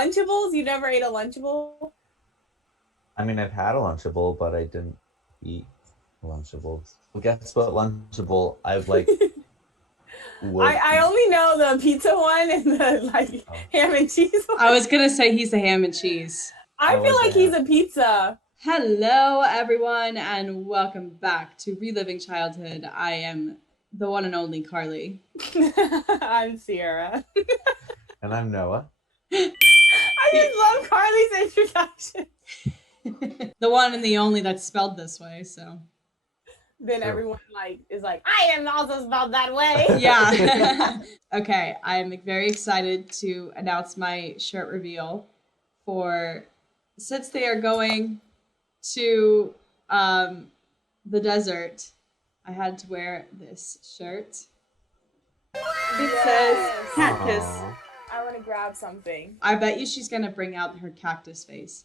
Lunchables? You never ate a Lunchable? I mean, I've had a Lunchable, but I didn't eat Lunchables. Well, guess what Lunchable I've like. I only know the pizza one and the like ham and cheese one. I was gonna say he's the ham and cheese. I feel like he's a pizza. Hello, everyone, and welcome back to Reliving Childhood. I am the one and only Carly. I'm Sierra. And I'm Noah. I just love Carly's introduction. The one and the only that's spelled this way, so. Then everyone is like, I am also spelled that way. Yeah. Okay, I'm very excited to announce my shirt reveal since they are going to the desert, I had to wear this shirt. It says cactus. Aww. I want to grab something. I bet you she's gonna bring out her cactus face.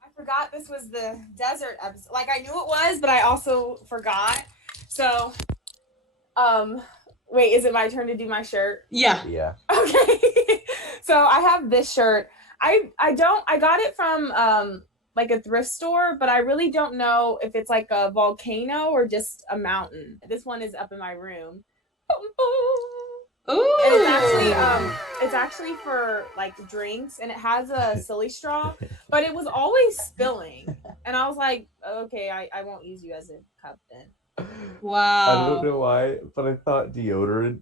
I forgot this was the desert episode. Like, I knew it was, but I also forgot. So, wait, is it my turn to do my shirt? Yeah. Yeah. Okay. So I have this shirt. I got it from like a thrift store, but I really don't know if it's like a volcano or just a mountain. This one is up in my room. Ooh. And it's actually for like drinks, and it has a silly straw, but it was always spilling. And I was like, okay, I won't use you as a cup then. Wow. I don't know why, but I thought deodorant.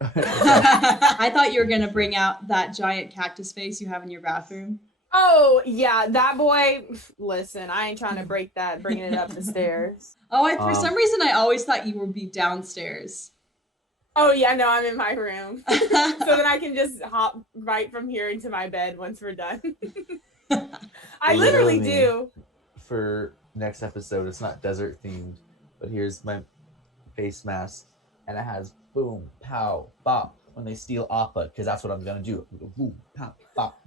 I thought you were gonna bring out that giant cactus face you have in your bathroom. Oh yeah, that boy. Listen, I ain't trying to break that, bringing it up the stairs. Oh, for some reason I always thought you would be downstairs. Oh yeah, no, I'm in my room. So then I can just hop right from here into my bed once we're done. I literally do. For next episode, it's not desert themed, but here's my face mask, and it has boom, pow, bop when they steal ATLA, because that's what I'm gonna do. Boom, pow, bop.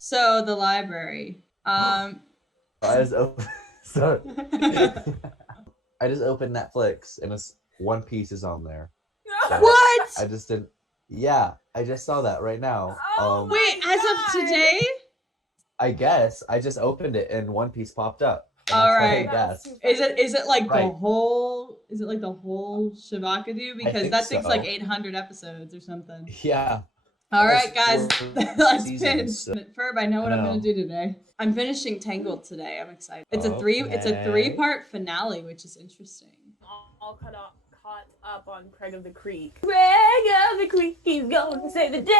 So the library. I just opened. Sorry. I just opened Netflix, and it's One Piece is on there. So What? I just didn't. Yeah, I just saw that right now. Oh Wait, as of today? I guess I just opened it and One Piece popped up. All right. Is it like Right. the whole? Is it like the whole Shabakadu? Because think that thing's so. like 800 episodes or something. Yeah. All right, That's guys, 4 let's seasons, finish. Ferb, I know what I'm No. gonna do today. I'm finishing Tangled today. I'm excited. It's a Okay. 3-part finale, which is interesting. All caught up on Craig of the Creek. Craig of the Creek, he's going to save the day.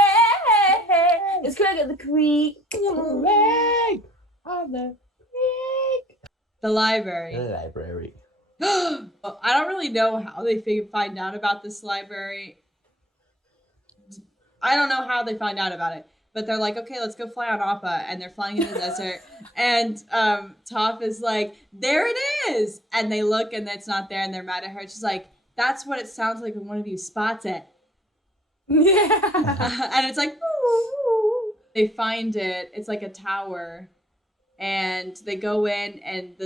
It's Craig of the Creek. Craig of the Creek. The library. The library. Well, I don't really know how they find out about this library. I don't know how they find out about it, but they're like, okay, let's go fly on Appa, and they're flying in the desert, and Toph is like, there it is, and they look, and it's not there, and they're mad at her. She's like, that's what it sounds like when one of you spots it. Yeah. And it's like, ooh. They find it. It's like a tower, and they go in, and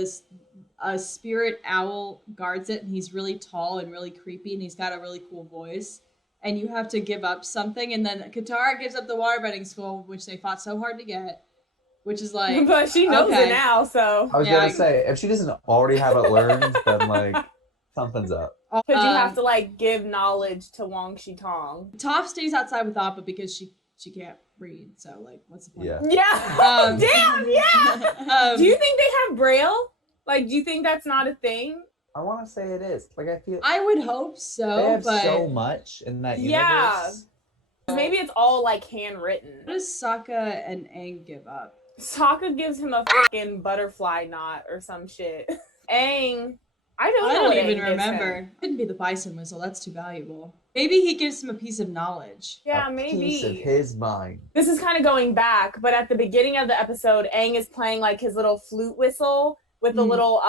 a spirit owl guards it, and he's really tall and really creepy, and he's got a really cool voice. And you have to give up something, and then Katara gives up the waterbending school, which they fought so hard to get, which is like, But she knows okay. it now, so. I was gonna say, if she doesn't already have it learned, then like something's up. Because you have to like give knowledge to Wang Shitong. Toph stays outside with Appa because she can't read, so like, what's the point? Yeah. Yeah. Damn. Yeah. Do you think they have Braille? Like, do you think that's not a thing? I want to say it is. Like I feel I would hope so, they have but so much in that universe. Yeah. Maybe it's all like handwritten. what does Sokka and Aang give up? Sokka gives him a fucking butterfly knot or some shit. Aang, I don't know. I don't what even Aang gives remember. him. Couldn't be the bison whistle. That's too valuable. Maybe he gives him a piece of knowledge. Yeah, A maybe. piece of his mind. This is kind of going back, but at the beginning of the episode, Aang is playing like his little flute whistle with the little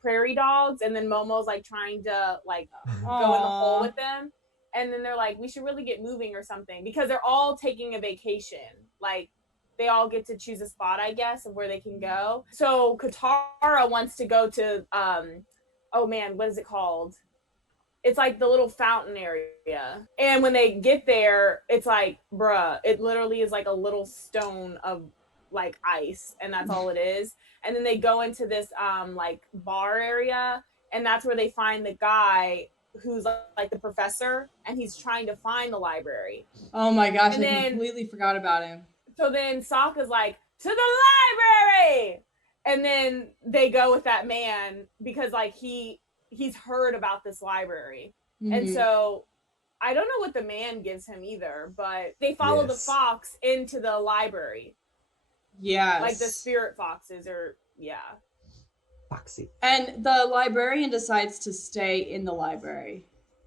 prairie dogs, and then Momo's like trying to like go in the hole with them, and then they're like, we should really get moving or something, because they're all taking a vacation. Like, they all get to choose a spot, I guess, of where they can go. So Katara wants to go to oh man, what is it called? It's like the little fountain area. And when they get there, it's like, bruh, it literally is like a little stone of like ice, and that's all it is. And then they go into this like bar area, and that's where they find the guy who's like the professor, and he's trying to find the library. Oh my gosh, And I then- completely forgot about him. So then Sokka's like, to the library! And then they go with that man because like he's heard about this library. And Mhm. so I don't know what the man gives him either, but they follow the Yes. fox into the library. Yes. Like the spirit foxes, or yeah. Foxy. And the librarian decides to stay in the library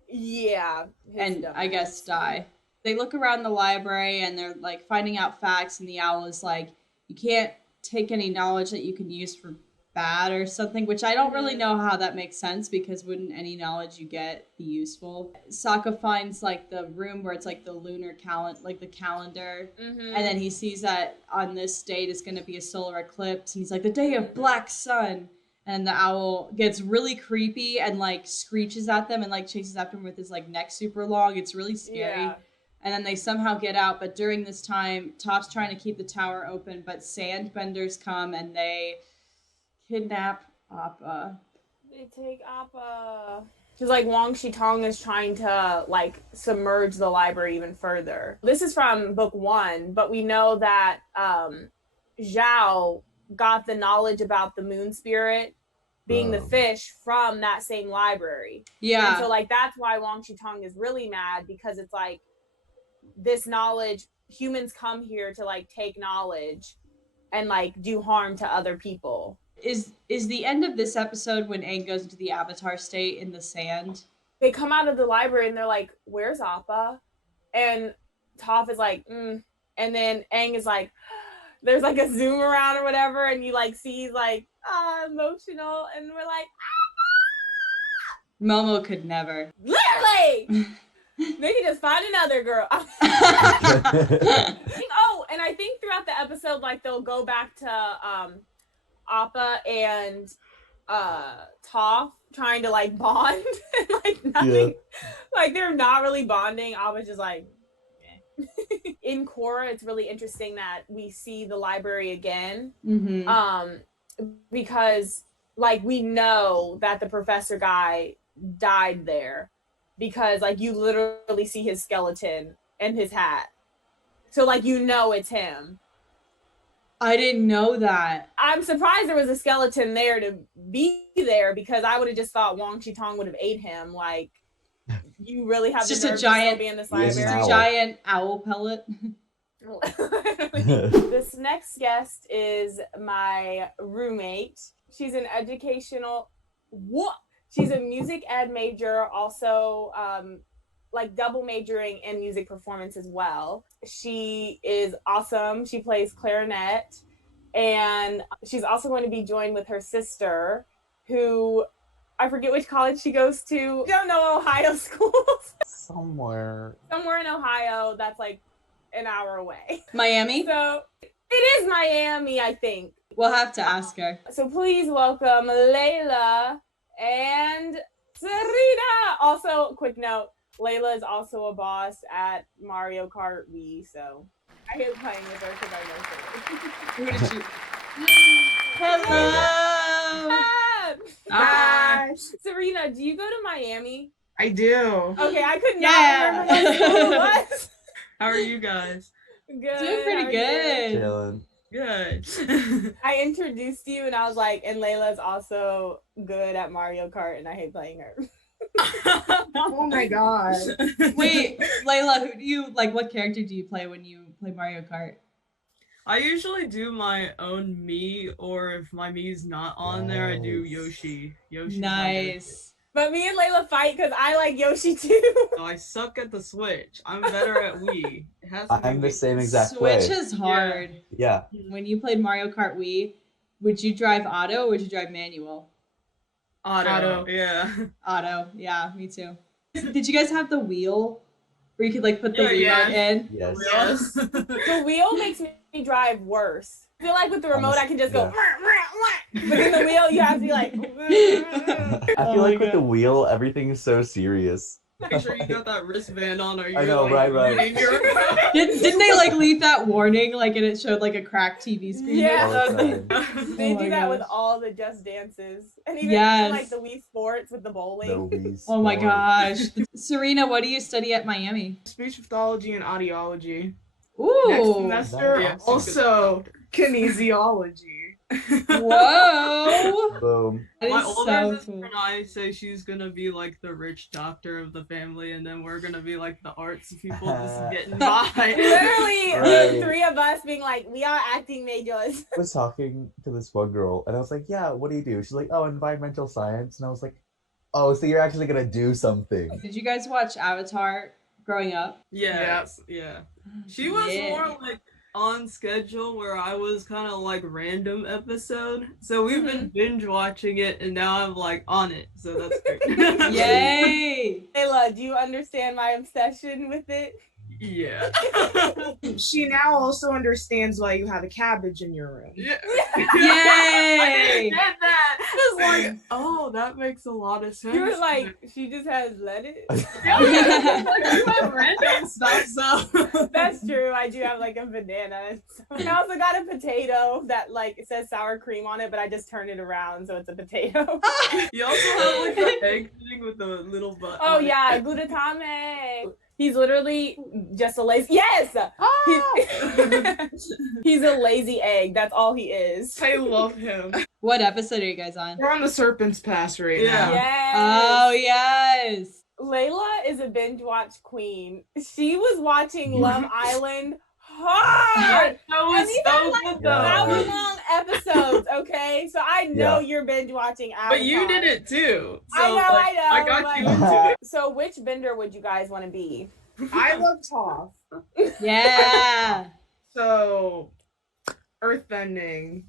Yeah. his and dumb I guess ass. die. They look around the library and they're like finding out facts, and the owl is like, you can't take any knowledge that you can use for bad or something, which I don't really know how that makes sense, because wouldn't any knowledge you get be useful? Sokka finds like the room where it's like the lunar calendar, like the calendar, Mhm. and then he sees that on this date is going to be a solar eclipse, and he's like, the day of black sun. And the owl gets really creepy and like screeches at them and like chases after him with his like neck super long. It's really scary. Yeah. And then they somehow get out, but during this time, Top's trying to keep the tower open, but sandbenders come and they kidnap Appa. They take Appa. Because like Wang Shitong is trying to like submerge the library even further. This is from book 1, but we know that Zhao got the knowledge about the moon spirit being the fish from that same library. Yeah. And so like that's why Wang Shitong is really mad, because it's like this knowledge, humans come here to like take knowledge and like do harm to other people. Is the end of this episode when Aang goes into the avatar state in the sand? They come out of the library and they're like, where's Appa? And Toph is like, And then Aang is like, there's like a zoom around or whatever, and you like see like emotional, and we're like, Momo could never. literally they can just find another girl. Oh, and I think throughout the episode, like they'll go back to Appa and Toph trying to like bond and like nothing, like they're not really bonding. Appa's just like in Korra, it's really interesting that we see the library again. Mm-hmm. Because like we know that the professor guy died there, because like you literally see his skeleton and his hat, so like you know it's him. I didn't know that. I'm surprised there was a skeleton there to be there, because I would have just thought Wang Shitong would have ate him. Like, you really have It's the just a nerve to giant- still be in this Yes, library. owl. Giant owl pellet. This next guest is my roommate. She's an educational she's a music ed major, also like double majoring in music performance as well. She is awesome. She plays clarinet, and she's also going to be joined with her sister, who I forget which college she goes to. I don't know Ohio schools. Somewhere. Somewhere in Ohio that's like an hour away. Miami? So it is Miami, I think. We'll have to ask her. So please welcome Layla and Serena. Also, quick note, Layla is also a boss at Mario Kart Wii, so I hate playing with her because I know Serena. Who did you? Hello! Hi. Serena, do you go to Miami? I do. Okay, I could not Yeah. remember what school it was. How are you guys? Good. Doing how pretty are you? good. Chilling. Good. I introduced you and I was like, and Layla's also good at Mario Kart and I hate playing her. Oh my god. Wait, Layla, who do you like? What character do you play when you play Mario Kart? I usually do my own Mii, or if my Mii's not on there, I do Nice. Yoshi. Yoshi's Nice. But me and Layla fight because I like Yoshi too. my go. I suck at the Switch. I'm better at Wii. It has to be I'm the Wii. same exact Switch way. is hard. Yeah. When you played Mario Kart Wii, would you drive auto or would you drive manual? Auto. Yeah. Auto. Yeah, me too. Did you guys have the wheel where you could like put the Yeah, remote in? Yes. Yes. The wheel makes me drive worse. I feel like with the remote, I can just go. Yeah. But in the wheel, you have to be like. I feel like with the wheel, everything is so serious. Make sure you got that wristband on, or you're I know, like, right. eating your- Didn't they like leave that warning like and it showed like a cracked TV screen? Yeah. All the time. They Oh my do that with gosh. all the Just Dances, and even Yes. like the Wii Sports with the bowling. No Wii Oh my Sport. gosh. Serena, what do you study at Miami? Speech pathology and audiology. Next Ooh. semester, Yeah, also kinesiology. Whoa. Boom. That My is older so sister cool. and I say she's gonna be like the rich doctor of the family, and then we're gonna be like the arts people just getting by. Literally, Right. the three of us being like, we are acting majors. I was talking to this one girl, and I was like, "Yeah, what do you do?" She's like, "Oh, environmental science," and I was like, "Oh, so you're actually gonna do something?" Did you guys watch Avatar growing up? Yes, yeah. She was Yeah. more like on schedule, where I was kind of like random episode. So we've been binge watching it, and now I'm like on it. So that's great. Yay! Layla, do you understand my obsession with it? Yeah. She now also understands why you have a cabbage in your room. Yeah. Yay! I did that. I was like, oh, that makes a lot of sense. You were like, she just has lettuce. yeah, like, you have random stuff, so. That's true. I do have like a banana. And I also got a potato that like it says sour cream on it, but I just turned it around so it's a potato. You also have like the egg thing with the little butt. Oh on it. yeah, glutatame. He's literally just a lazy. Yes, he's a lazy egg. That's all he is. I love him. What episode are you guys on? We're on the Serpent's Pass right Yeah. now. Yes. Oh yes. Layla is a binge watch queen. She was watching Love Island hard. That was And these so are, like, good though. hour-long episodes, okay? So I know Yeah. you're binge watching Avatar. But you did it too. So, I know, like, I know. I got but- you into it. So which bender would you guys want to be? I love Toph. Yeah. So, earthbending.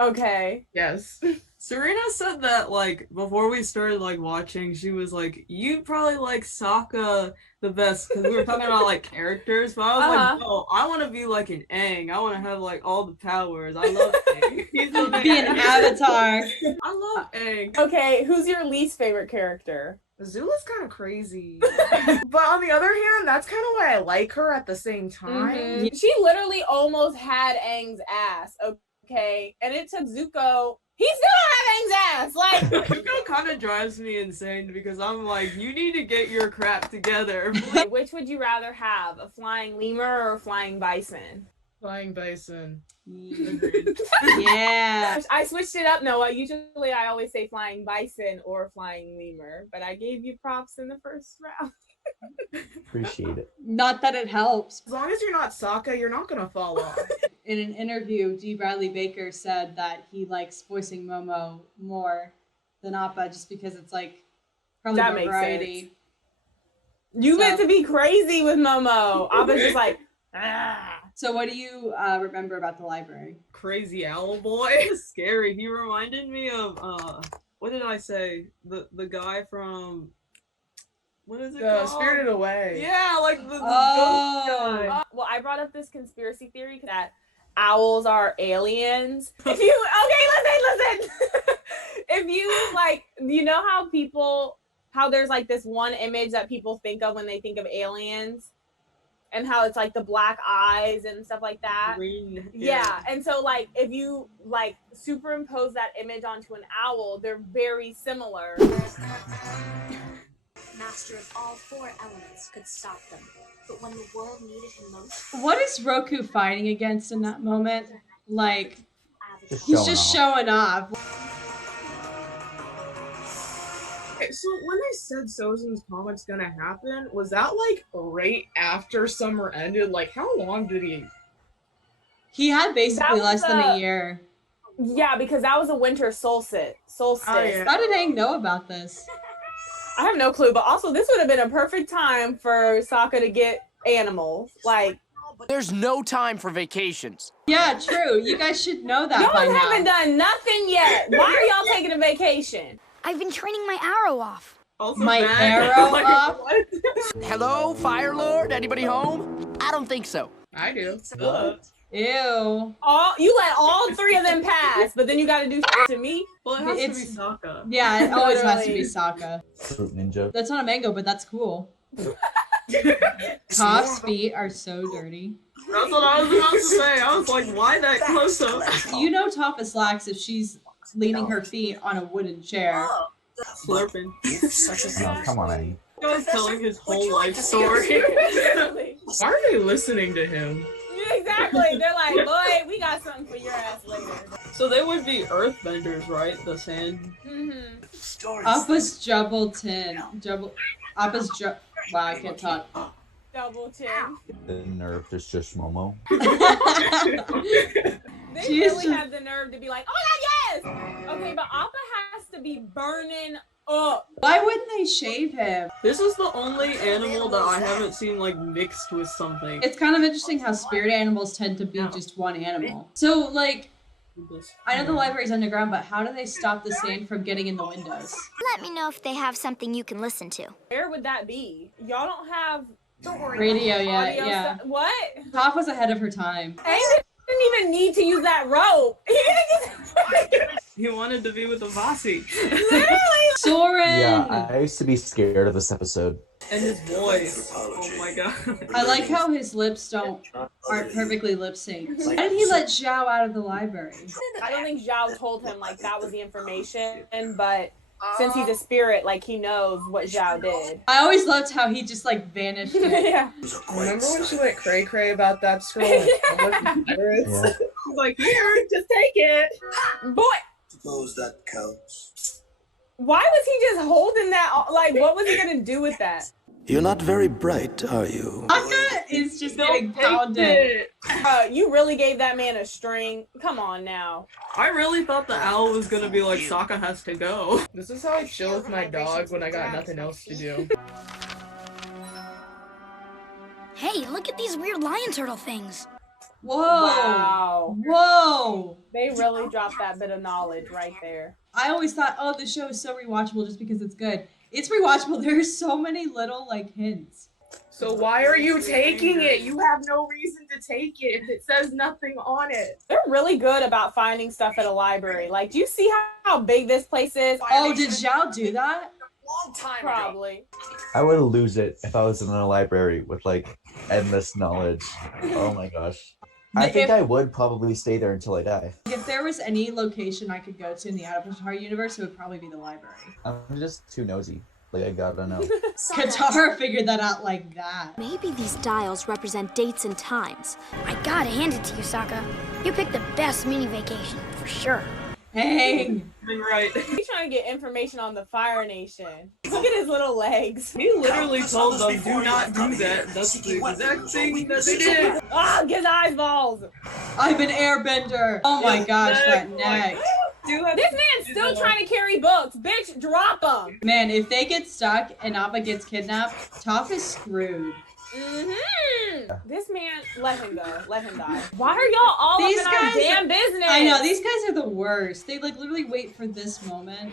Okay. Yes. Serena said that like before we started like watching, she was like, "You probably like Sokka the best," because we were talking about like characters. But I was like, "No, I want to be like an Aang. I want to have like all the powers. I love Aang. He's the Be an avatar. I love Aang." Okay, who's your least favorite character? Azula's kind of crazy. But on the other hand, that's kind of why I like her at the same time. Mhm. She literally almost had Aang's ass, okay? And it took Zuko. He still had Aang's ass! Like, Zuko kind of drives me insane because I'm like, you need to get your crap together. which would you rather have, a flying lemur or a flying bison? Flying bison. Yeah. I switched it up, Noah. Usually I always say flying bison or flying lemur, but I gave you props in the first round. Appreciate it. Not that it helps. As long as you're not Sokka, you're not gonna fall off. In an interview, D. Bradley Baker said that he likes voicing Momo more than Appa just because it's like probably That more makes variety. sense. You So- meant to be crazy with Momo. Appa's just like, ah. So what do you remember about the library? Crazy owl boy. Scary. He reminded me of what did I say? The guy from what is it The called? Spirited Away. Yeah, like the ghost Oh. guy. Well, I brought up this conspiracy theory that owls are aliens. If you listen. If you like, you know how there's like this one image that people think of when they think of aliens, and how it's like the black eyes and stuff like that. Green. Yeah, and so like if you like superimpose that image onto an owl, they're very similar. Master of all four elements could stop them, but when the world needed him most, What is Roku fighting against in that moment? Like, Just he's showing just off. showing off. Okay, so when they said Sozin's comic's gonna happen, was that like right after summer ended? Like, how long did he? He had basically That less was than a a- year. Yeah, because that was a winter solstice. yeah. How did Aang know about this? I have no clue, but also this would have been a perfect time for Sokka to get animals. Like, There's no time for vacations. Yeah, true. You guys should know that y'all by haven't now. done nothing yet. Why are y'all taking a vacation? I've been training my arrow off. Also My bad. arrow Like, off? what? Hello, Fire Lord? Anybody home? I don't think so. I do. What? Ew. You let all 3 of them pass, but then you got to do shit to me. Well, it has to It's- be Sokka. Yeah, it always has to be Literally. Sokka. Fruit ninja. That's not a mango, but that's cool. Toph's feet are so dirty. That's what I was about to say. I was like, why that close up? You know Toph is slacks if she's leaning her feet on a wooden chair. Slurping. Oh, come on, Eddie. Guy's telling his whole life story. Literally. Why are they listening to him? Yeah, exactly. They're like, boy, we got something for your ass later. So they would be earthbenders, right? The sand. Mm-hmm. Appa's Wow, I can't talk. Double chin. The nerve to shush Momo. They She is really just- have the nerve to be like, oh my god, yes! Okay, but Appa has to be burning up. Why wouldn't they shave him? This is the only animal that I haven't seen like mixed with something. It's kind of interesting how spirit animals tend to be just one animal. So, like, I know the library's underground, but how do they stop the sand from getting in the windows? Let me know if they have something you can listen to. Where would that be? Y'all don't have Radio yet, audio yeah. stuff? What? Toph was ahead of her time. Aang didn't even need to use that rope. He didn't just He wanted to be with the Vasi. literally. Soren! Yeah, I used to be scared of this episode. And his voice. Oh my god. I like how his lips aren't perfectly lip synced. Why did he let Zhao out of the library? I don't think Zhao told him like that was the information, but since he's a spirit, like he knows what Zhao did. I always loved how he just like vanished. Yeah. Remember when she went cray cray about that scroll? Yeah. She's like, here, just take it. Boy, Suppose that counts. why was he just holding that? Like, what was he gonna do with that? You're not very bright, are you? Akka is just getting Take pounded. it. You really gave that man a string? Come on now. I really thought the owl was gonna be like, Sokka has to go. This is how I chill with my dog when I got nothing else to do. Hey, look at these weird lion turtle things. Whoa! Wow. Whoa! They really dropped that bit of knowledge right there. I always thought, oh, this show is so rewatchable just because it's good. It's rewatchable. There's so many little like hints. So why are you taking it? You have no reason to take it if it says nothing on it. They're really good about finding stuff at a library. Like, do you see how big this place is? Oh, did Zhao do that? Probably. I would lose it if I was in a library with like endless knowledge. Oh my gosh. I think I would probably stay there until I die. If there was any location I could go to in the Avatar universe, it would probably be the library. I'm just too nosy. Like, I gotta know. Katara figured that out like that. Maybe these dials represent dates and times. I gotta hand it to you, Sokka. You picked the best mini vacation, for sure. Hang! Right. He's trying to get information on the Fire Nation. Look at his little legs. He literally told them, do not do that. That's the exact thing that they did. Ah, get his eyeballs. I'm an airbender! Oh my gosh, that neck. This man's still trying to carry books. Bitch, drop them. Man, if they get stuck and Appa gets kidnapped, Toph is screwed. Mm-hmm. This man, let him go. Let him die. Why are y'all all These up in our guys- damn business? I know, these guys are the worst. They like literally wait for this moment.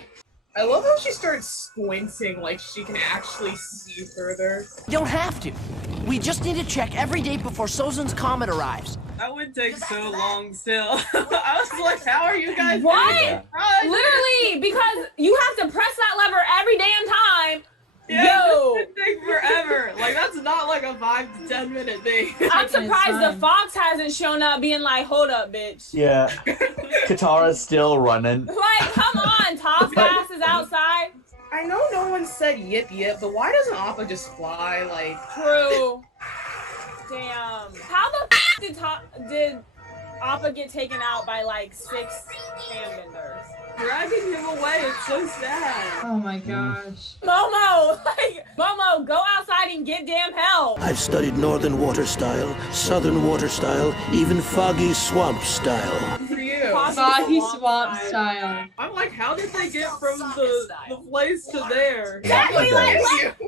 I love how she starts squinting like she can actually see further. You don't have to. We just need to check every day before Sozun's comet arrives. That would take so long still. I was like, how are you guys What? doing it? Right. Literally, because you have to press that lever every damn time. Yeah, Yo. this would take forever. Like, that's not like a 5 to 10 minute thing. I'm Taking his surprised the time. fox hasn't shown up being like, hold up, bitch. Yeah. Katara's still running. Like, come on, Top's ass is outside. I know no one said yip yip, but why doesn't Appa just fly? Like, True. Damn. How the did Appa get taken out by like 6 airbenders? Dragging him away, it's so sad. Oh my gosh. Momo, like, Momo, go outside and get damn help. I've studied northern water style, southern water style, even foggy swamp style. for you. Foggy swamp style. I'm like, how did they get from the place to there? Exactly, like,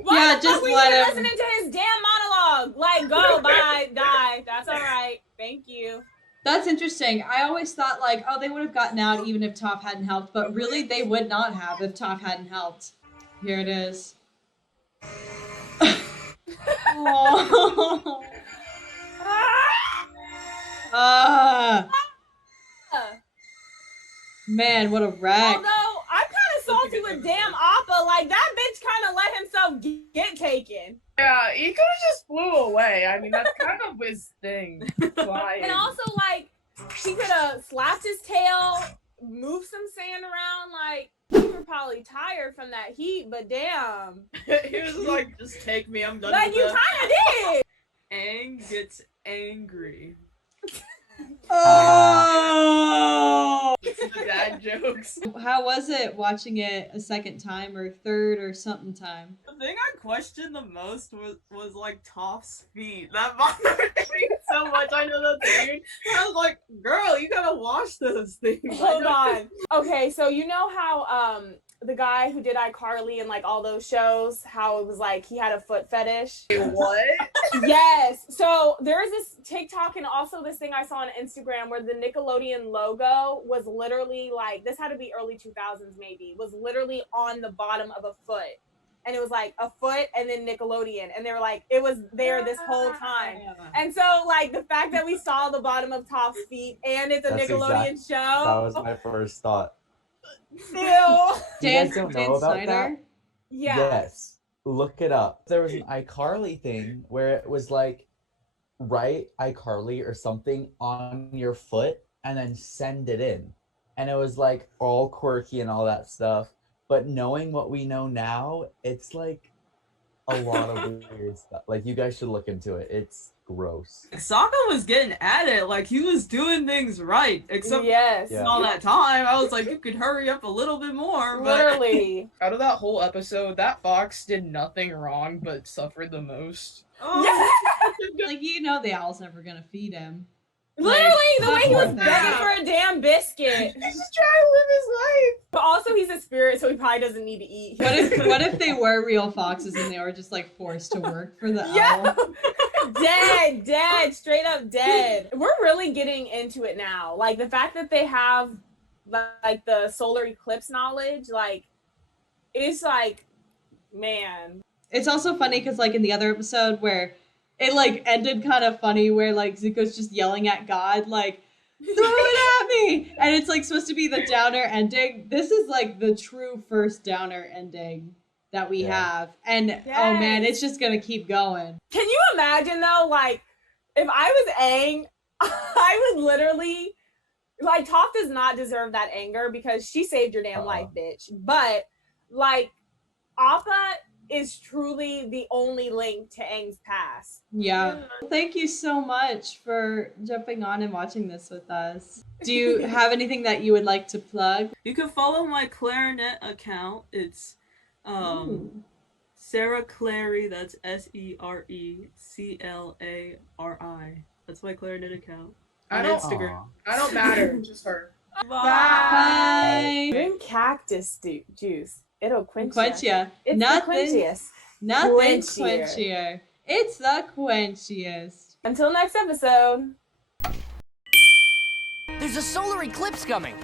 why Yeah, the just fuck were let you him- listening to his damn monologue? Like, go, bye, die. That's all right. Thank you. That's interesting. I always thought like, oh, they would have gotten out even if Toph hadn't helped, but really they would not have if Toph hadn't helped. Here it is. Oh. Man, what a wreck. Although I'm kind of salty with damn Appa. Like that bitch kind of let himself get taken. Yeah, he could have just flew away. I mean, that's kind of his thing. Flying. And also, like, she could have slapped his tail, moved some sand around. Like, you were probably tired from that heat, but damn. He was like, just take me, I'm done Like, with you this. kind of did. Aang gets angry. Oh! The dad jokes. How was it watching it a second time or third or something time? The thing I questioned the most was like Toph's feet. That bothered me so much. I know that's weird. I was like, girl, you gotta wash those things. Hold on. Okay, so you know how the guy who did iCarly and like all those shows, how it was like he had a foot fetish? What? Yes. So there's this TikTok and also this thing I saw on Instagram where the Nickelodeon logo was literally like, this had to be early 2000s maybe, was literally on the bottom of a foot. And it was like a foot and then Nickelodeon. And they were like, it was there this whole time. And so like the fact that we saw the bottom of Toph's feet and it's a Nickelodeon That show. was my first thought. Ew. You guys don't know about that? Yeah. Yes. Look it up. There was an iCarly thing where it was like, write iCarly or something on your foot and then send it in. And it was like all quirky and all that stuff. But knowing what we know now, it's like a lot of weird stuff. Like, you guys should look into it. It's gross. Sokka was getting at it, like he was doing things right, except yes. all that time. I was like, you could hurry up a little bit more. But... Literally. Out of that whole episode, that fox did nothing wrong but suffered the most. Oh. Like, you know the owl's never gonna feed him. Literally, the way he was Yeah. begging for a damn biscuit. He's just trying to live his life. But also, he's a spirit, so he probably doesn't need to eat. What if they were real foxes and they were just like forced to work for the Yeah. owl? Dead, straight up dead. We're really getting into it now. Like the fact that they have like the solar eclipse knowledge, like it's like, man. It's also funny because like in the other episode where it like ended kind of funny where like Zuko's just yelling at God like, throw it at me, and it's like supposed to be the downer ending. This is like the true first downer ending that we have, and oh man, it's just gonna keep going. Can you imagine though, like if I was Aang, I would literally like Toph does not deserve that anger because she saved your damn life, bitch. But like Appa is truly the only link to Aang's past. Yeah. Thank you so much for jumping on and watching this with us. Do you have anything that you would like to plug? You can follow my clarinet account. It's Sarah Clary. That's SERECLARI. That's my clarinet account. I On don't Instagram. I don't matter. Just her. Bye. Drink cactus juice. It'll quench ya. It's Nothing. the quenchiest. Nothing Quenchier. quenchier. It's the quenchiest. Until next episode. There's a solar eclipse coming.